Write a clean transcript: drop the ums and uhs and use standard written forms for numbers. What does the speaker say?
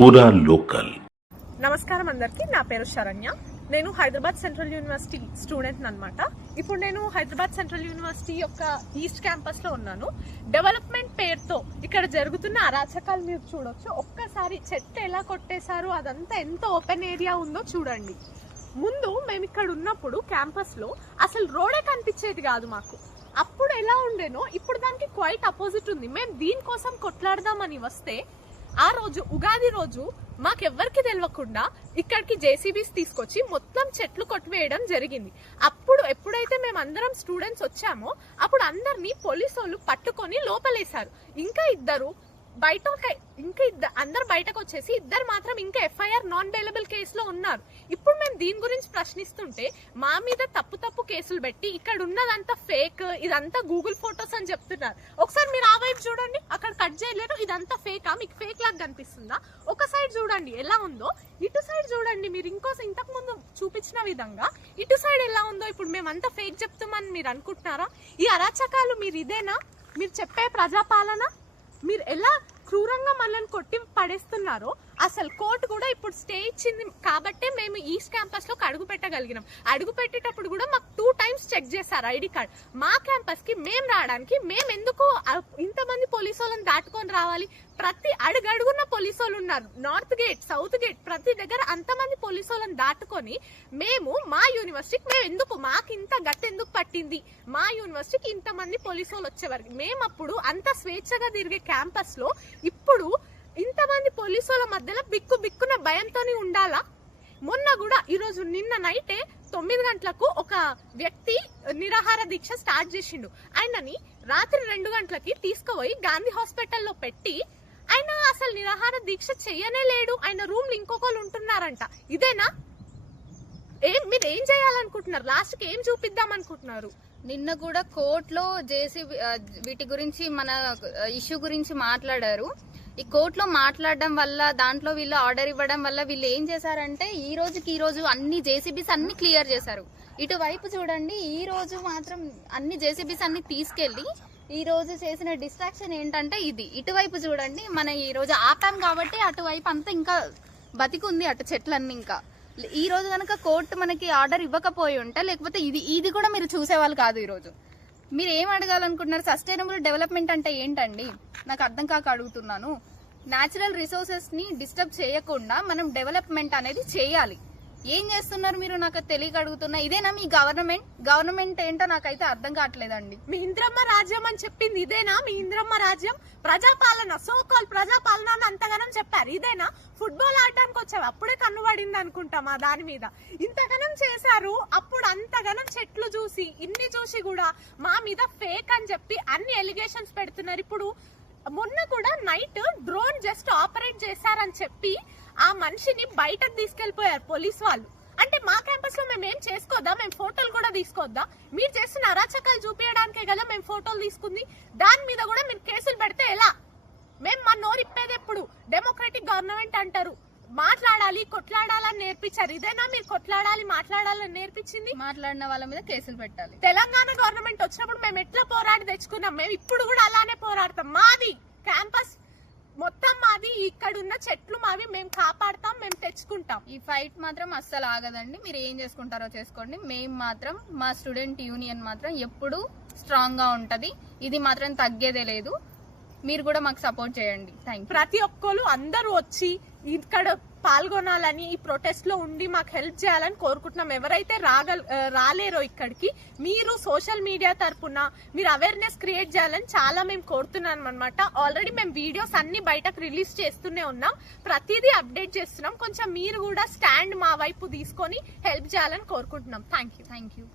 పూరా లోకల్. నమస్కారం అందరికి, నా పేరు శరణ్య. నేను హైదరాబాద్ సెంట్రల్ యూనివర్సిటీ స్టూడెంట్ అన్నమాట. ఇప్పుడు నేను హైదరాబాద్ సెంట్రల్ యూనివర్సిటీ యొక్క ఈస్ట్ క్యాంపస్ లో ఉన్నాను. డెవలప్మెంట్ పేరుతో ఇక్కడ జరుగుతున్న అరాచకాలు మీరు చూడొచ్చు. ఒక్కసారి చెట్టు ఎలా కొట్టేశారు, అదంతా ఎంత ఓపెన్ ఏరియా ఉందో చూడండి. ముందు మేము ఇక్కడ ఉన్నప్పుడు క్యాంపస్ లో అసలు రోడే కనిపించేది కాదు మాకు. అప్పుడు ఎలా ఉండేనో ఇప్పుడు దానికి క్వైట్ అపోజిట్ ఉంది. మేము దీనికోసం కొట్లాడదామని వస్తే ఆ రోజు ఉగాది రోజు మాకెవ్వరికి తెలియకుండా ఇక్కడికి జేసీబీస్ తీసుకొచ్చి మొత్తం చెట్లు కొట్టివేయడం జరిగింది. అప్పుడు ఎప్పుడైతే మేము అందరం స్టూడెంట్స్ వచ్చామో అప్పుడు అందరినీ పోలీసు వాళ్ళు పట్టుకొని లోపలేశారు. అందరు బయటకు వచ్చేసి ఇద్దరు మాత్రం ఇంకా ఎఫ్ఐఆర్ నాన్ బెయిలబుల్ కేసులో ఉన్నారు. ఇప్పుడు మేము దీని గురించి ప్రశ్నిస్తుంటే మా మీద తప్పు కేసులు పెట్టి ఇక్కడ ఉన్నదంతా ఫేక్, ఇదంతా గూగుల్ ఫొటోస్ అని చెప్తున్నారు. ఒకసారి మీరు ఆ వైపు చూడండి, అక్కడ కట్ చేయలేరు, ఇదంతా ఫేకా? మీకు ఫేక్ లాగా కనిపిస్తుందా? ఒక సైడ్ చూడండి ఎలా ఉందో, ఇటు సైడ్ చూడండి. మీరు ఇంతకు ముందు చూపించిన విధంగా ఇటు సైడ్ ఎలా ఉందో. ఇప్పుడు మేమంతా ఫేక్ చెప్తామని మీరు అనుకుంటున్నారా? ఈ అరాచకాలు మీరు ఇదేనా మీరు చెప్పే ప్రజాపాలన? మీరు ఎలా క్రూరంగా మనల్ని కొట్టి పడేస్తున్నారో. అసలు కోర్టు కూడా ఇప్పుడు స్టే ఇచ్చింది కాబట్టే మేము ఈస్ట్ క్యాంపస్ లోకి అడుగు పెట్టగలిగినాం. అడుగు పెట్టేటప్పుడు కూడా మాకు 2 times చెక్ చేశారు ఐడి కార్డ్. మా క్యాంపస్ కి మేము రావడానికి మేము ఎందుకు ఇంతమంది పోలీసు వాళ్ళని దాటుకొని రావాలి? ప్రతి అడుగడుగున్న పోలీసు వాళ్ళు ఉన్నారు. నార్త్ గేట్, సౌత్ గేట్, ప్రతి దగ్గర అంతమంది పోలీసు వాళ్ళని దాటుకొని మేము మా యూనివర్సిటీకి మాకు ఇంత గట్టెందుకు పట్టింది? మా యూనివర్సిటీకి ఇంతమంది పోలీసు వాళ్ళు వచ్చేవారికి మేము అప్పుడు అంత స్వేచ్ఛగా తిరిగే క్యాంపస్ లో ఇప్పుడు ఇంతమంది పోలీసు వాళ్ళ మధ్యలో బిక్కున భయంతోనే ఉండాలా? మొన్న కూడా ఈరోజు నిన్న నైటే 9 గంటలకు ఒక వ్యక్తి నిరాహార దీక్ష స్టార్ట్ చేసిండు. ఆయనని రాత్రి 2 గంటలకి తీసుకుపోయి గాంధీ హాస్పిటల్లో పెట్టి ఆయన అసలు నిరాహార దీక్ష చెయ్యనే లేడు. ఆయన రూమ్ లో ఇంకొకరు ఉంటున్నారంట. ఇదేనా? మీరు ఏం చేయాలనుకుంటున్నారు? లాస్ట్ కి ఏం చూపిద్దాం అనుకుంటున్నారు? నిన్న కూడా కోర్టులో జేసీబీ వీటి గురించి మన ఇష్యూ గురించి మాట్లాడారు. ఈ కోర్టులో మాట్లాడడం వల్ల దాంట్లో వీళ్ళు ఆర్డర్ ఇవ్వడం వల్ల వీళ్ళు ఏం చేశారంటే ఈ రోజు అన్ని జేసీబీస్ అన్ని క్లియర్ చేశారు. ఇటువైపు చూడండి, ఈ రోజు మాత్రం అన్ని జేసీబీస్ అన్ని తీసుకెళ్లి ఈ రోజు చేసిన డిస్ట్రాక్షన్ ఏంటంటే ఇది. ఇటువైపు చూడండి, మన ఈ రోజు ఆపాం కాబట్టి అటువైపు అంతా ఇంకా బతికుంది, అటు చెట్లన్నీ. ఇంకా ఈ రోజు కనుక కోర్టు మనకి ఆర్డర్ ఇవ్వకపోయి ఉంటే లేకపోతే ఇది కూడా మీరు చూసేవాళ్ళు కాదు. ఈ రోజు మీరు ఏం అడగాలనుకుంటున్నారు? సస్టైనబుల్ డెవలప్మెంట్ అంటే ఏంటండి? నాకు అర్థం కాక అడుగుతున్నాను. న్యాచురల్ రిసోర్సెస్ ని డిస్టర్బ్ చేయకుండా మనం డెవలప్మెంట్ అనేది చేయాలి. ఏం చేస్తున్నారు మీరు? నాకు తెలియక అడుగుతున్నా. ఇదేనా మీ గవర్నమెంట్ ఏంటో నాకైతే అర్థం కావట్లేదండి. మీ ఇంద్రమ్మ రాజ్యం అని చెప్పింది ఇదేనా? మీ ఇంద్రమ్మ రాజ్యం ప్రజాపాలన, సోకాల్ ప్రజాపాలన అని అంతగానం చెప్పారు. ఇదేనా? ఫుట్బాల్ ఆడటానికి వచ్చావు అప్పుడే కన్నుబడింది అనుకుంటాం ఆ దాని మీద. ఇంతగానం చేశారు. అప్పుడు అంతగానం చెట్లు చూసి ఇన్ని చూసి కూడా మా మీద ఫేక్ అని చెప్పి అన్ని ఎలిగేషన్స్ పెడుతున్నారు. ఇప్పుడు మొన్న కూడా నైట్ డ్రోన్ జస్ట్ ఆపరేట్ చేశారని చెప్పి ఆ మనిషిని బయటకు తీసుకెళ్లిపోయారు పోలీస్ వాళ్ళు. అంటే మా క్యాంపస్ లో మేము ఏం చేసుకోద్దా? మేము ఫోటోలు కూడా తీసుకోవద్దా? మీరు చేస్తున్న అరాచకాలు చూపించడానికే కదా మేము ఫోటోలు తీసుకుంది. దాని మీద కూడా మీరు కేసులు పెడితే ఎలా? మేము మా నోరిప్పేది ఎప్పుడు? డెమోక్రటిక్ గవర్నమెంట్ అంటారు, మాట్లాడాలి కొట్లాడాలని నేర్పించారు. ఇదేనా మీరు కొట్లాడాలి మాట్లాడాలని నేర్పించింది? మాట్లాడిన వాళ్ళ మీద కేసులు పెట్టాలి. తెలంగాణ గవర్నమెంట్ వచ్చినప్పుడు మేము ఎట్లా పోరాడి తెచ్చుకున్నాం, మేము ఇప్పుడు కూడా అలానే పోరాడతాం. మాది క్యాంపస్ మొత్తం మాది, ఇక్కడ ఉన్న చెట్లు మావి, మేము కాపాడతాం, మేము తెచ్చుకుంటాం. ఈ ఫైట్ మాత్రం అస్సలు ఆగదండి. మీరు ఏం చేసుకుంటారో చేసుకోండి. మేము మాత్రం మా స్టూడెంట్ యూనియన్ మాత్రం ఎప్పుడు స్ట్రాంగ్ గా ఉంటది. ఇది మాత్రం తగ్గేదే లేదు. మీరు కూడా మాకు సపోర్ట్ చేయండి. ప్రతి ఒక్కరు అందరూ వచ్చి ఇక్కడ పాల్గొనాలని, ఈ ప్రొటెస్ట్ లో ఉండి మాకు హెల్ప్ చేయాలని కోరుకుంటున్నాం. ఎవరైతే రాలేరో ఇక్కడికి, మీరు సోషల్ మీడియా తరఫున మీరు అవేర్నెస్ క్రియేట్ చేయాలని చాలా మేము కోరుతున్నాం అనమాట. ఆల్రెడీ మేము వీడియోస్ అన్ని బయటకు రిలీజ్ చేస్తూనే ఉన్నాం, ప్రతిదీ అప్డేట్ చేస్తున్నాం. కొంచెం మీరు కూడా స్టాండ్ మా వైపు తీసుకొని హెల్ప్ చేయాలని కోరుకుంటున్నాం. Thank you.